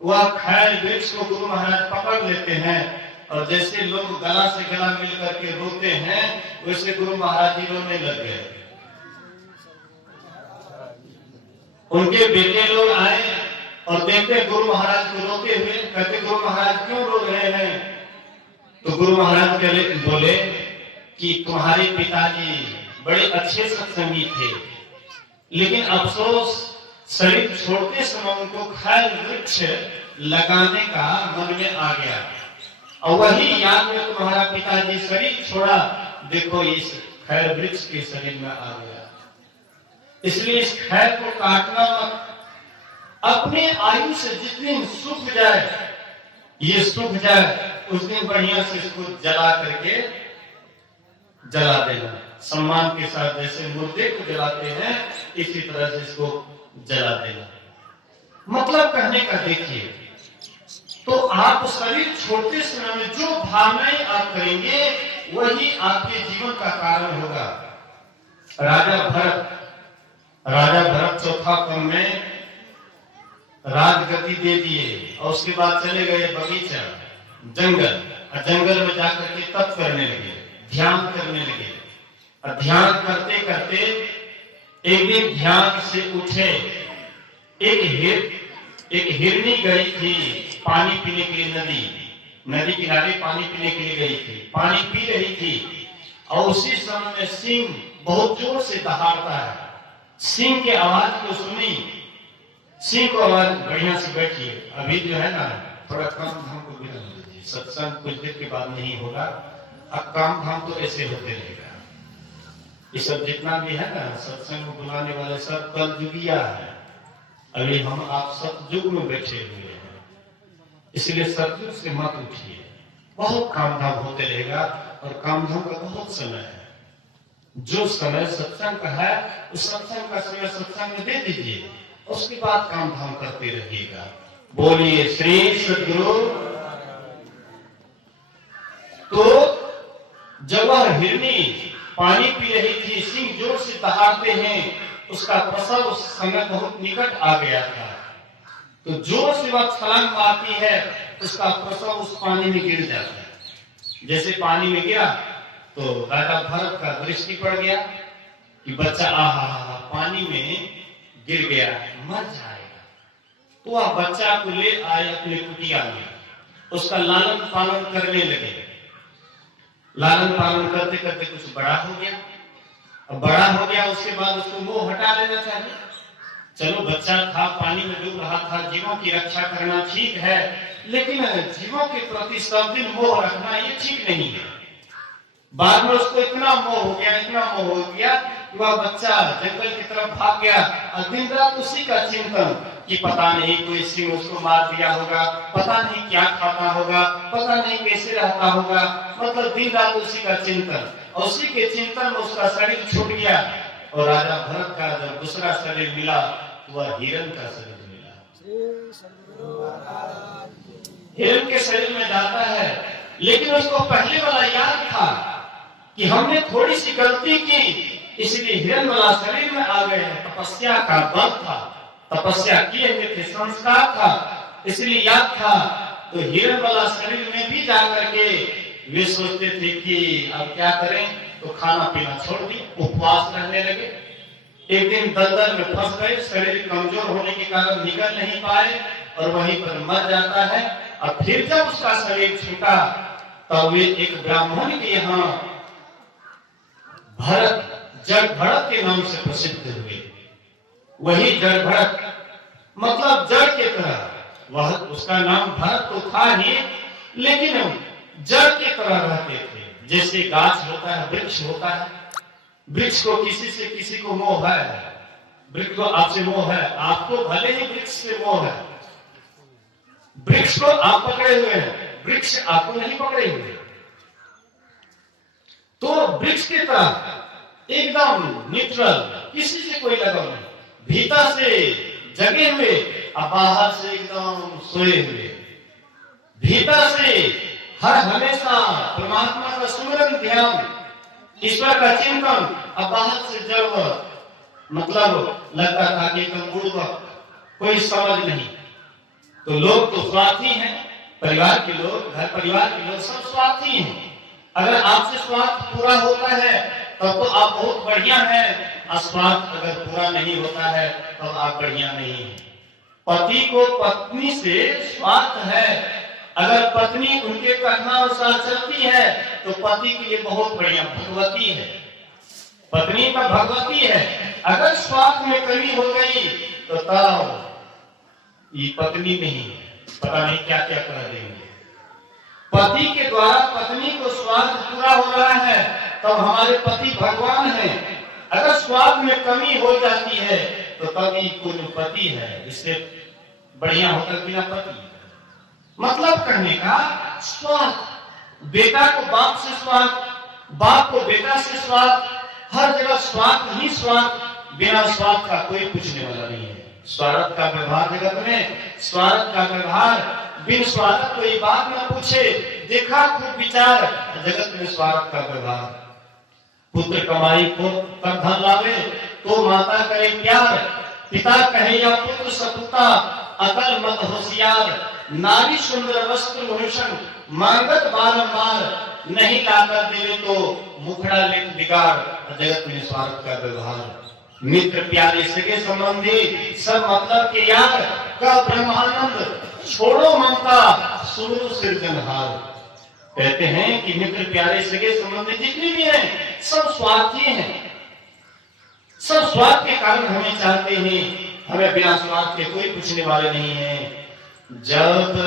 वह खैर वृक्ष को गुरु महाराज पकड़ लेते हैं और जैसे लोग गला से गला मिल करके रोते हैं वैसे गुरु महाराज जी रोने लग गए। उनके बेटे लोग आए और देखते गुरु महाराज को रोते हुए, कहते गुरु महाराज क्यों रो रहे हैं? तो गुरु महाराज बोले कि तुम्हारे पिताजी बड़े अच्छे सत्संगी थे, लेकिन अफसोस शरीर छोड़ते समय उनको खैर वृक्ष लगाने का मन में आ गया और वही याद में तुम्हारा पिताजी शरीर छोड़ा, देखो इस खैर वृक्ष के शरीर में आ गया। इसलिए इस खैर को काटना मत, अपने आयु से जिस दिन सूख जाए, ये सूख जाए उस दिन बढ़िया से इसको जला करके जला देना, सम्मान के साथ, जैसे मुर्दे को जलाते हैं इसी तरह से इसको जला देना। मतलब कहने का देखिए, तो आप शरीर छोड़ते समय में जो भावनाएं आप करेंगे वही आपके जीवन का कारण होगा। राजा भरत चौथा क्रम में राजगद्दी दे दिए और उसके बाद चले गए बगीचा, जंगल, और जंगल में जाकर के तप करने लगे, ध्यान करने लगे। और ध्यान करते करते एक दिन ध्यान से उठे, एक हिरनी गई थी पानी पीने के लिए, नदी किनारे पानी पीने के लिए गई थी, पानी पी रही थी और उसी समय में सिंह बहुत जोर से दहाड़ता है। सिंह की आवाज को सुनी, सिंह को आवाज, बढ़िया से बैठिए, अभी जो है ना थोड़ा काम धाम को विराम दीजिए, सत्संग कुछ देर के बाद नहीं होगा, अब काम धाम तो ऐसे होते रहेगा। ये सब जितना भी है ना सत्संग में बुलाने वाले सब कल युगिया है, अभी हम आप सतयुग में बैठे हुए हैं, इसलिए सतयुग से मत उठिए। बहुत काम धाम होते रहेगा और काम धाम का बहुत समय है। जो समय सत्संग का है उस सत्संग का समय सत्संग में दे दीजिए, उसके बाद काम धाम करते रहिएगा। बोलिए श्री सद्गुरु। तो जब वह हिरनी पानी पी रही थी, सिंह जोर से दहाड़ते हैं, उसका प्रसव उस समय बहुत निकट आ गया था। तो जोर से वह छलांग मारती है, उसका प्रसव उस पानी में गिर जाता है। जैसे पानी में गिरा तो राजा भरत का दृष्टि पड़ गया कि बच्चा आहा पानी में गिर गया, मर जाएगा। तो वह बच्चा को ले आए अपने कुटिया में, उसका लालन पालन करने लगे। लालन पालन करते करते कुछ बड़ा हो गया। अब बड़ा हो गया, उसके बाद उसको मोह हटा लेना चाहिए। चलो बच्चा था, पानी में डूब रहा था, जीवों की रक्षा करना ठीक है, लेकिन जीवों के प्रति सब दिन मोह रखना ये ठीक नहीं है। बाद में उसको इतना मोह हो गया, इतना मोह हो गया कि वह बच्चा जंगल की तरफ भाग गया और दिन रात उसी का चिंतन कि पता नहीं कोई सिंह उसको मार दिया होगा, पता नहीं क्या खाता होगा, पता नहीं कैसे रहता होगा, मतलब दिन रात उसी का चिंतन। और उसी के चिंतन में उसका शरीर छूट गया और राजा भरत का जब दूसरा शरीर मिला तो वह हिरण का शरीर मिला। हिरण के शरीर में जाता है, लेकिन उसको पहले वाला याद था कि हमने थोड़ी सी गलती की, इसलिए हिरण वाला शरीर में आ गए हैं। तपस्या का बल था, तपस्या किए हुए थे, संस्कार था, इसलिए याद था। तो हिरण वाला शरीर में भी जाकर के वे सोचते थे कि अब क्या करें, तो खाना पीना छोड़ दी, उपवास रहने लगे। एक दिन दलदल में फंस गए, शरीर कमजोर होने के कारण निकल नहीं पाए और वहीं पर मर जाता है। और फिर जब उसका शरीर छूटा तब वे एक ब्राह्मण के यहाँ भरत, जड़ भरत के नाम से प्रसिद्ध हुए। वही जड़ भरत, मतलब जड़ के तरह, वह उसका नाम भरत तो था ही, लेकिन जड़ के तरह रहते थे। जैसे गाछ होता है, वृक्ष होता है, वृक्ष को किसी से किसी को मोह है, वृक्ष को आपसे मोह है, आपको भले ही वृक्ष से मोह है, वृक्ष को आप पकड़े हुए हैं, वृक्ष आपको नहीं पकड़े हुए। तो वृक्ष की तरह एकदम न्यूट्रल, किसी से कोई लगाव नहीं, भीतर से जगे हुए और बाहर से एकदम सोए हुए। भीतर से हर हमेशा परमात्मा का सुमिरन, ध्यान, ईश्वर का चिंतन, और बाहर से जब मतलब लगता था कि एकदम बुड़बक, कोई समझ नहीं। तो लोग तो स्वार्थी हैं, परिवार के लोग, घर परिवार के लोग सब स्वार्थी हैं। अगर आपसे स्वार्थ पूरा होता है तब तो आप बहुत बढ़िया हैं, और स्वार्थ अगर पूरा नहीं होता है तब तो आप बढ़िया नहीं हैं। पति को पत्नी से स्वार्थ है, अगर पत्नी उनके कथनानुसार चलती है तो पति के लिए बहुत बढ़िया भगवती है, पत्नी का भगवती है। अगर स्वार्थ में कमी हो गई तो तब ये पत्नी नहीं है, पता नहीं क्या क्या कर देंगे। पति के द्वारा पत्नी को स्वार्थ पूरा हो रहा है तब हमारे पति भगवान हैं। अगर स्वार्थ में कमी हो जाती है तो तभी कोई पति है, इससे बढ़िया होकर बिना पति। मतलब कहने का स्वार्थ, बेटा को बाप से स्वार्थ, बाप को बेटा से स्वार्थ, हर जगह स्वार्थ ही स्वार्थ, बिना स्वार्थ का कोई पूछने वाला नहीं है। स्वार्थ का व्यवहार जगत में, स्वार्थ का व्यवहार, बिन स्वार्थ कोई बात न पूछे, देखा खूब विचार, जगत में स्वार्थ का व्यवहार। पुत्र कमाई को कर धन लावे तो माता करे प्यार, पिता कहे या पुत्र सपुता, अकल मत होशियार, नारी सुंदर वस्त्र भूषण, मांगत बारंबार, नहीं लाकर देवे तो मुखड़ा लेट बिगाड़, जगत में स्वार्थ का व्यवहार। मित्र प्यारे सगे संबंधी सब मतलब के यार, का ब्रह्मानंद छोड़ो ममता, सुनो सृजनहार। कहते हैं कि मित्र प्यारे सगे संबंधी जितने भी हैं सब स्वार्थी हैं, सब स्वार्थ के कारण हमें चाहते हैं, हमें बिना स्वार्थ के कोई पूछने वाले नहीं है। जब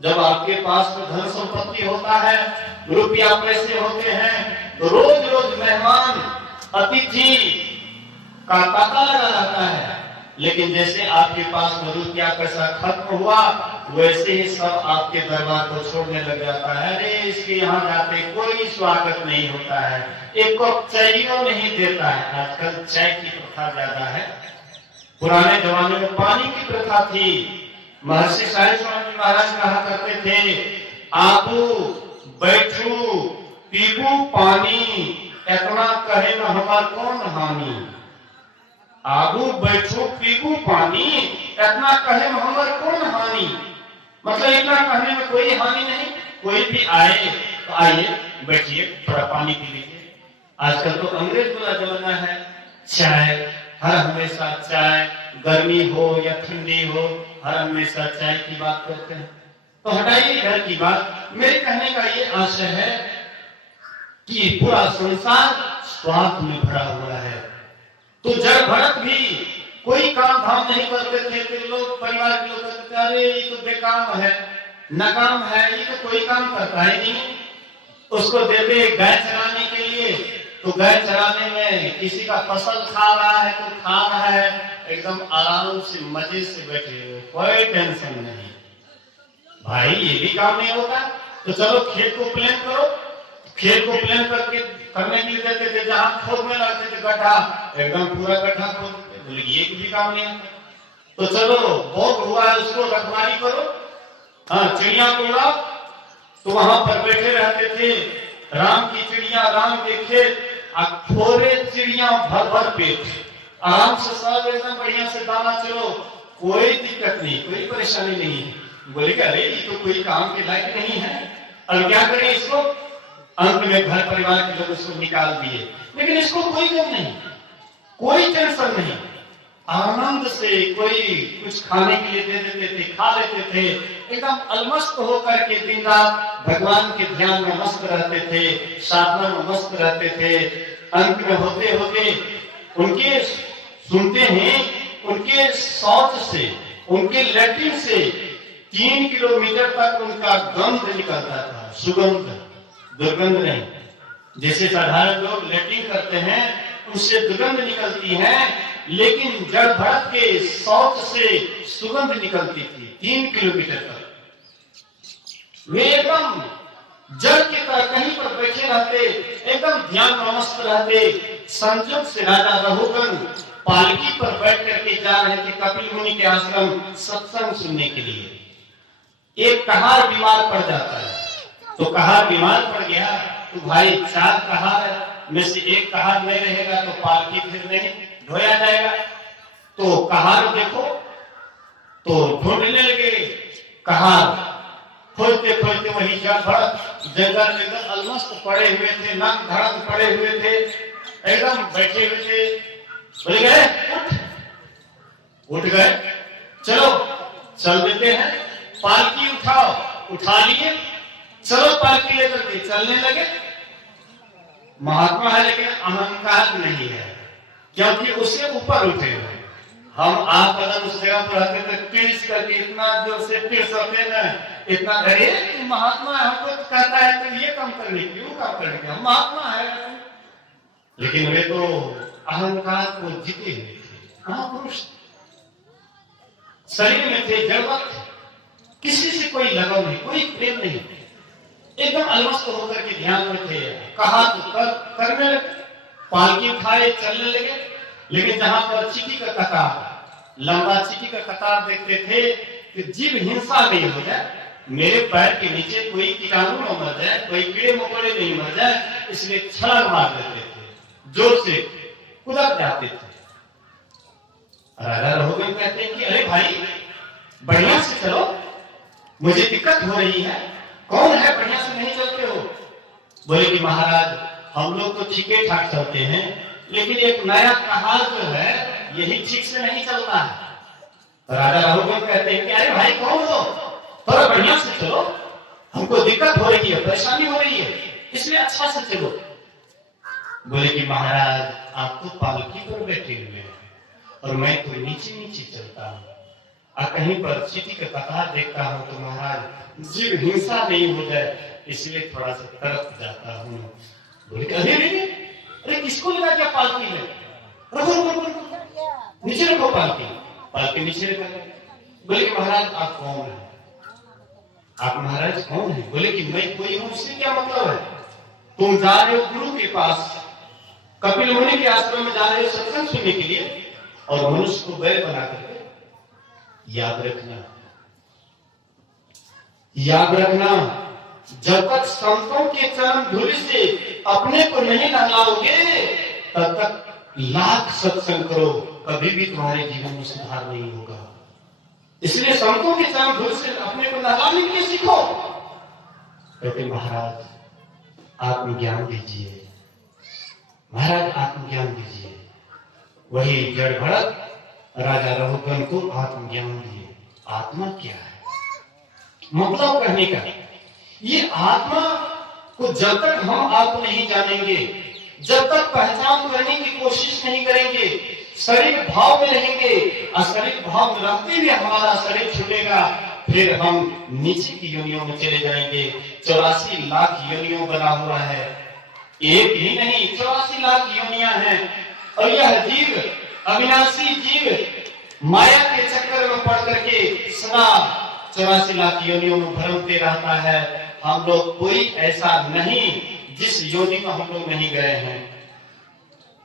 जब आपके पास में धन संपत्ति होता है, रुपया पैसे होते हैं, तो रोज रोज मेहमान अतिथि का तांता लगा रहता है। लेकिन जैसे आपके पास में रुपया पैसा खत्म हुआ, वैसे ही सब आपके दरबार को छोड़ने लग जाता है। अरे इसके यहाँ जाते कोई स्वागत नहीं होता है, एक कप चाय नहीं देता है। आजकल चाय की प्रथा ज्यादा है, पुराने जमाने में पानी की प्रथा थी। महर्षि साई स्वामी महाराज कहा करते थे, आबू बैठू पीबू पानी, इतना कहे न हमार कौन हानि। आबू बैठो पीबू पानी, इतना कहे में हमार कौन हानि। मतलब इतना कहने में कोई हानि नहीं। कोई भी आए तो आइए बैठिए, थोड़ा पानी पी लीजिए। आजकल तो अंग्रेज वाला जमाना है, चाय हर हमेशा चाय, गर्मी हो या ठंडी हो, हर हमेशा चाय की बात करते हैं। तो हटाइए इधर की बात। मेरे कहने का ये आशय है कि पूरा संसार स्वार्थ में भरा हुआ है। तो जड़ भरत भी कोई काम धाम नहीं करते थे, तो लोग परिवार के लोग कहते थे, अरे ये तो बेकाम है, नाकाम है, ये तो कोई काम करता ही नहीं। उसको देते गाय चराने के लिए, तो गाय चराने में किसी का फसल खा रहा है तो खा रहा है, एकदम आराम से मजे से बैठे हुए, कोई टेंशन नहीं। भाई ये भी काम नहीं होता, तो चलो खेत को प्लान करो। खेत को प्लान करके करने के लिए देते थे, जहां खोद में लगते थे गड्ढा, एकदम पूरा गड्ढा खोद देते, बोले ये भी काम नहीं आता। तो चलो भोग हुआ है, उसको रखवाली करो। हाँ, चिड़िया को उड़ाओ। तो वहां पर बैठे रहते थे, राम की चिड़िया राम के खेत, थोड़े चिड़िया भर भर पेट, आराम से सब एकदम बढ़िया से दाना चलो, कोई दिक्कत नहीं, कोई परेशानी नहीं है। बोले कि अरे ये तो कोई काम के लायक नहीं है, अब क्या करें इसको। अंत में घर परिवार के लोग उसको निकाल दिए, लेकिन इसको कोई गम नहीं, कोई टेंशन नहीं। आनंद से कोई कुछ खाने के लिए दे देते थे, खा लेते थे, एकदम अलमस्त होकर के दिन रात भगवान के ध्यान में मस्त रहते थे, साधना में मस्त रहते थे। अंत में होते होते उनके सुनते हैं, उनके शौच से, उनके लैट्रिन से 3 किलोमीटर तक उनका गंध निकलता था, सुगंध, दुर्गंध नहीं। जैसे साधारण लोग लैट्रिन करते हैं उससे दुर्गंध निकलती है, लेकिन जड़ भरत के शौच से सुगंध निकलती थी 3 किलोमीटर तक। वे एकदम जड़ की तरह कहीं पर बैठे रहते, एकदम ध्यान में मस्त रहते। संयोग से राजा रघुगन पालकी पर बैठ करके जा रहे थे कपिल मुनि के आश्रम सत्संग सुनने के लिए। एक कहार बीमार पड़ जाता है, तो कहार बीमार पड़ गया तो भाई 4 कहार में से एक कहार नहीं रहेगा तो पालकी फिर नहीं ढोया जाएगा। तो कहार देखो, तो ढूंढने लगे कहार, खोजते खोजते वही जंगल में एकदम अलमस्त पड़े हुए थे, नक धड़क पड़े हुए थे, एकदम बैठे हुए थे। बोले गए उठ गए, चलो चल देते हैं, पालकी उठाओ, उठा लिए, चलो पालकी लेकर के चलने लगे। महात्मा है लेकिन अहंकार नहीं है, क्योंकि उससे ऊपर उठे हुए। हम आप कदम उस जगह पर रहते थे, पीस करके इतना जोर से पीस सकते ना, इतना अरे महात्मा हमको कहता है तो ये काम करने की, वो काम करने की, हम महात्मा है। लेकिन वे तो अहंकार को जीते हुए थे, महापुरुष शरीर में थे, जड़वत, किसी से कोई लगाव नहीं, कोई प्रेम नहीं, एकदम अलमस्त होकर के ध्यान में थे। कहा तो करने लगे, पालकी उठाए चलने लगे। लेकिन जहां पर चीटी का कतार, लंबा चीटी का कतार देखते थे कि जीव हिंसा नहीं हो जाए, मेरे पैर के नीचे कोई कीटाणु न मर जाए, कोई कीड़े मकोड़े नहीं मर जाए, इसलिए छलांग मार देते थे, जोर से कूद जाते थे। राजा रघुगन कहते हैं कि अरे भाई बढ़िया से चलो, मुझे दिक्कत हो रही है। कौन है बढ़िया से नहीं चलते हो? बोले कि महाराज हम लोग तो ठीक ठाक चलते हैं, लेकिन एक नया कहार जो है यही ठीक से नहीं चलता है। राजा रघुगन कहते हैं कि अरे भाई कौन हो, थोड़ा बढ़िया से चलो, हमको दिक्कत हो रही है, परेशानी हो रही है, इसलिए अच्छा से चलो। बोले कि महाराज आप तो पालकी पर बैठे हुए हैं और मैं तो नीचे नीचे चलता हूं, कहीं पर चींटी के कतार देखता हूं तो महाराज जीव हिंसा नहीं हो जाए इसलिए थोड़ा सा तड़प जाता हूं। बोले अरे किसको लगा क्या पालकी में, रखो नीचे रखो पालकी नीचे रखो। बोले कि महाराज आप कौन है, आप महाराज कौन है? बोले कि मैं कोई हूं, उससे क्या मतलब है? तुम जा रहे हो गुरु के पास, कपिल मुनि के आश्रम में जा रहे हो सत्संग सुनने के लिए, और मनुष्य को बैल बना करके याद रखना जब तक संतों के चरण धूलि से अपने को नहीं नहलाओगे तब तक लाख सत्संग करो, कभी भी तुम्हारे जीवन में सुधार नहीं होगा। इसलिए संतों के चरण धूलि से अपने को नहलाने के लिए सीखो। कहते महाराज आत्मज्ञान दीजिए, महाराज आत्मज्ञान दीजिए। वही जड़ भरत राजा रघुगण को आत्मज्ञान दिए। आत्मा क्या है? मतलब कहने का ये आत्मा को जब तक हम आप नहीं जानेंगे, जब तक पहचान करने की कोशिश नहीं करेंगे, शरीर भाव में रहेंगे, और शरीर भाव में रहते हुए हमारा शरीर छूटेगा, फिर हम नीचे की योनियों में चले जाएंगे। 84 लाख योनियों बना हुआ है, एक ही नहीं 84 लाख योनियां हैं। और यह जीव अविनाशी जीव माया के चक्कर में पड़ करके सदा 84 लाख योनियों में भ्रमते रहता है। हम लोग कोई ऐसा नहीं जिस योनि में हम लोग नहीं गए हैं,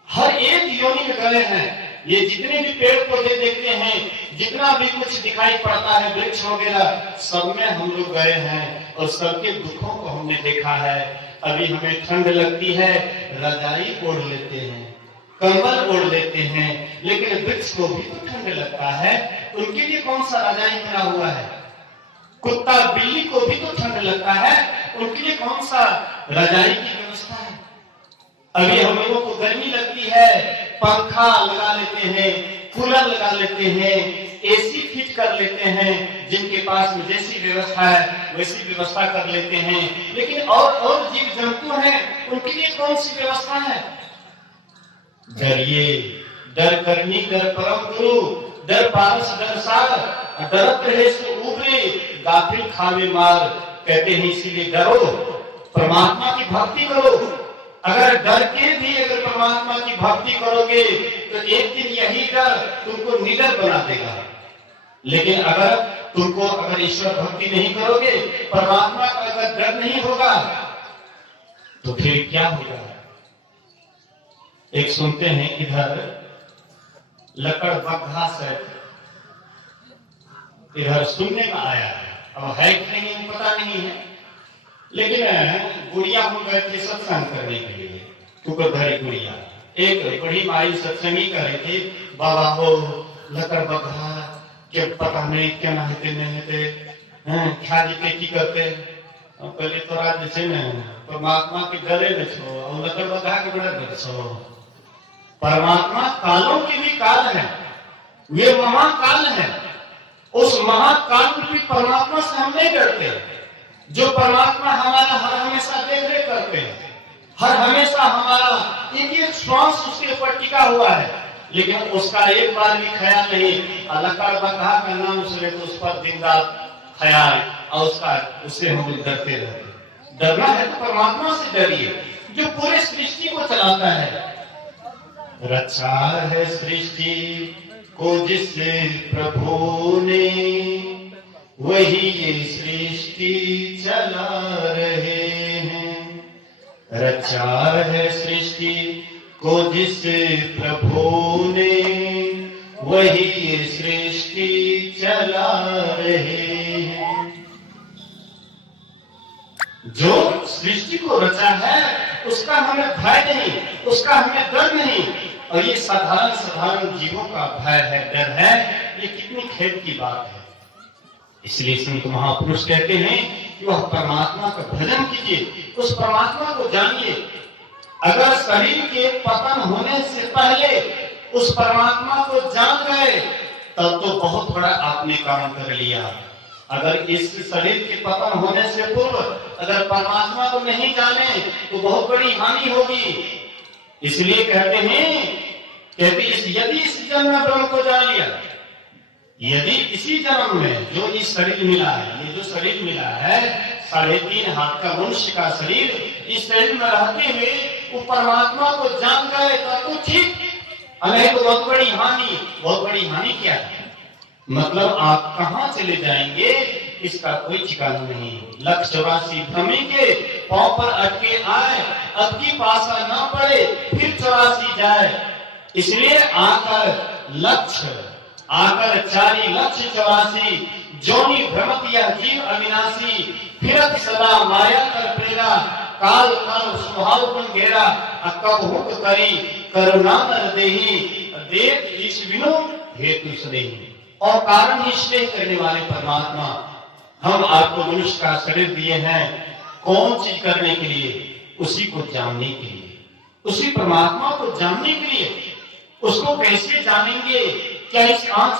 हर एक योनि में गए हैं। ये जितने भी पेड़ पौधे देखते हैं, जितना भी कुछ दिखाई पड़ता है वृक्ष वगैरह, सब में हम लोग गए हैं और सबके दुखों को हमने देखा है। अभी हमें ठंड लगती है, रजाई ओढ़ लेते हैं, कंबल ओढ़ लेते हैं, लेकिन वृक्ष को भी तो ठंड लगता है, उनके लिए कौन सा रजाई बना हुआ है? कुत्ता बिल्ली को भी तो ठंड लगता है, उनके लिए कौन सा रजाई की व्यवस्था है? अभी हम लोगों को गर्मी लगती है, पंखा लगा लेते हैं, कूलर लगा लेते हैं, एसी फिट कर लेते हैं, जिनके पास में जैसी व्यवस्था है वैसी व्यवस्था कर लेते हैं। लेकिन और जीव जंतु हैं, उनके लिए कौन सी व्यवस्था है? डरिए, डर करनी डर परम गुरु, डर पारस डर सार, डरत रहे सो उबरे, गाफिल खावे मार। कहते हैं इसीलिए डरो, परमात्मा की भक्ति करो। अगर डर के भी अगर परमात्मा की भक्ति करोगे तो एक दिन यही डर तुमको निडर बना देगा। लेकिन अगर ईश्वर भक्ति नहीं करोगे, परमात्मा का अगर डर नहीं होगा तो फिर क्या होगा? एक सुनते हैं इधर लकड़ बग्घा से इधर सुनने में आया है, अब है कि नहीं पता नहीं है, लेकिन गुड़िया हो गए थे सत्संग करने के लिए, टुकड़धरी गुड़िया। एक बड़ी माई सत्संगी कर रही थी, बाबा हो लकड़ बग्घा के पता नहीं क्या नहते ख्या जीते की करते। पहले तोरा जैसे न परमात्मा के डरे न छो और लकड़ बग्घा के बड़ा डर छो। परमात्मा कालों की भी काल है, वे महाकाल है। उस महाकाल रूपी परमात्मा से हम नहीं डरते, जो परमात्मा हमारा हर हमेशा देख रेख करते हैं, हर हमेशा हमारा एक एक श्वास उसके ऊपर टिका हुआ है। लेकिन उसका एक बार भी ख्याल नहीं, लकड़ बग्घा का नाम सुने तो उस पर दिन रात ख्याल, और उससे हम डरते रहते। डरना है तो परमात्मा से डरिए, जो पूरे सृष्टि को चलाता है। रचा है सृष्टि को जिससे प्रभु ने, वही ये सृष्टि चला रहे हैं। रचा है सृष्टि को जिससे प्रभु ने, वही ये सृष्टि चला रहे हैं। जो सृष्टि को रचा है उसका हमें भय नहीं, उसका हमें डर नहीं। और ये साधारण जीवों का भय है, डर है, ये कितनी खेद की बात है। इसलिए संत महापुरुष कहते हैं कि वह परमात्मा का भजन कीजिए, उस परमात्मा को जानिए। अगर शरीर के पतन होने से पहले उस परमात्मा को जान गए तब तो बहुत बड़ा आपने काम कर लिया। अगर इस शरीर के पतन होने से पूर्व अगर परमात्मा को नहीं जाने तो बहुत बड़ी हानि होगी। इसलिए कहते हैं यदि इस जन्म में ब्रह्म को जान लिया, यदि इसी जन्म में जो ये शरीर मिला है, ये जो शरीर मिला है 3.5 हाथ का मनुष्य का शरीर, इस शरीर में रहते हुए वो परमात्मा को जान गए तो ठीक, नहीं तो बहुत बड़ी हानि। बहुत बड़ी हानि क्या है? मतलब आप कहां चले जाएंगे इसका कोई ठिकाना नहीं। 184 भ्रमी के पांव पर अटके आए, अब की पासा ना पड़े, फिर 84 जाए। इसलिए आकर 4 लक्ष्य 84 जोनी भ्रमत यह जीव अविनाशी, फिरत सदा माया कर प्रेरा, काल काल स्वभाव गुण घेरा, कब हुक करी करुणा नर देही, देख इस विनो हेतु सदेही। और कारण ही स्नेह करने वाले परमात्मा, हम आपको मनुष्य का शरीर दिए हैं कौन चीज करने के लिए? उसी को जानने के लिए, उसी परमात्मा को जानने के लिए। उसको कैसे जानेंगे? क्या इस आंख